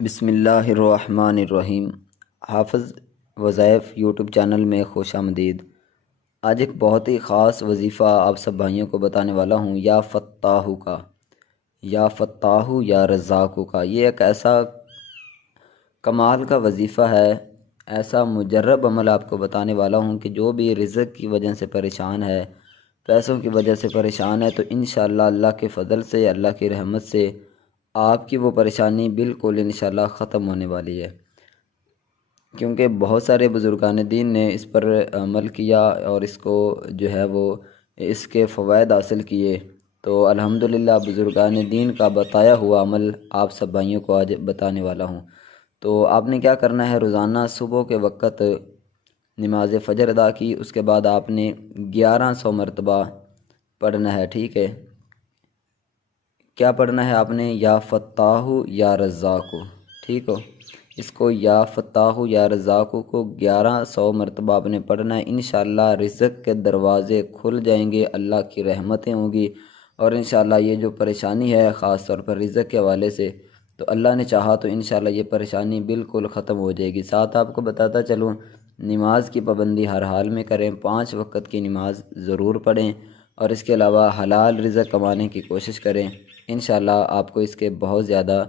بسم اللہ الرحمن الرحیم۔ حافظ وظائف یوٹیوب چینل میں خوش آمدید۔ آج ایک بہت ہی خاص وظیفہ آپ سب بھائیوں کو بتانے والا ہوں، یا فتاحو کا، یا فتاحو یا رزاقو کا۔ یہ ایک ایسا کمال کا وظیفہ ہے، ایسا مجرب عمل آپ کو بتانے والا ہوں کہ جو بھی رزق کی وجہ سے پریشان ہے، پیسوں کی وجہ سے پریشان ہے، تو انشاءاللہ اللہ کے فضل سے، اللہ کی رحمت سے آپ کی وہ پریشانی بالکل انشاءاللہ ختم ہونے والی ہے، کیونکہ بہت سارے بزرگان دین نے اس پر عمل کیا اور اس کو جو ہے وہ اس کے فوائد حاصل کیے۔ تو الحمدللہ بزرگان دین کا بتایا ہوا عمل آپ سب بھائیوں کو آج بتانے والا ہوں۔ تو آپ نے کیا کرنا ہے، روزانہ صبح کے وقت نماز فجر ادا کی، اس کے بعد آپ نے 1100 مرتبہ پڑھنا ہے، ٹھیک ہے؟ کیا پڑھنا ہے آپ نے؟ یا فتاحو یا رزاقو، ٹھیک ہو؟ اس کو یا فتاحو یا رزاقو کو 1100 مرتبہ آپ نے پڑھنا ہے۔ انشاءاللہ رزق کے دروازے کھل جائیں گے، اللہ کی رحمتیں ہوں گی، اور انشاءاللہ یہ جو پریشانی ہے خاص طور پر رزق کے حوالے سے، تو اللہ نے چاہا تو انشاءاللہ یہ پریشانی بالکل ختم ہو جائے گی۔ ساتھ آپ کو بتاتا چلوں، نماز کی پابندی ہر حال میں کریں، 5 وقت کی نماز ضرور پڑھیں، اور اس کے علاوہ حلال رزق کمانے کی کوشش کریں۔ انشاءاللہ آپ کو اس کے بہت زیادہ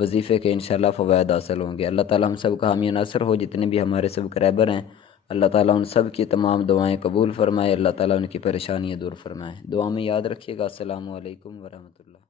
وظیفے کے انشاءاللہ فوائد حاصل ہوں گے۔ اللہ تعالیٰ ہم سب کا حامی ناصر ہو۔ جتنے بھی ہمارے سبسکرائبر ہیں، اللہ تعالیٰ ان سب کی تمام دعائیں قبول فرمائے، اللہ تعالیٰ ان کی پریشانیاں دور فرمائے۔ دعا میں یاد رکھیے گا۔ السلام علیکم ورحمۃ اللہ۔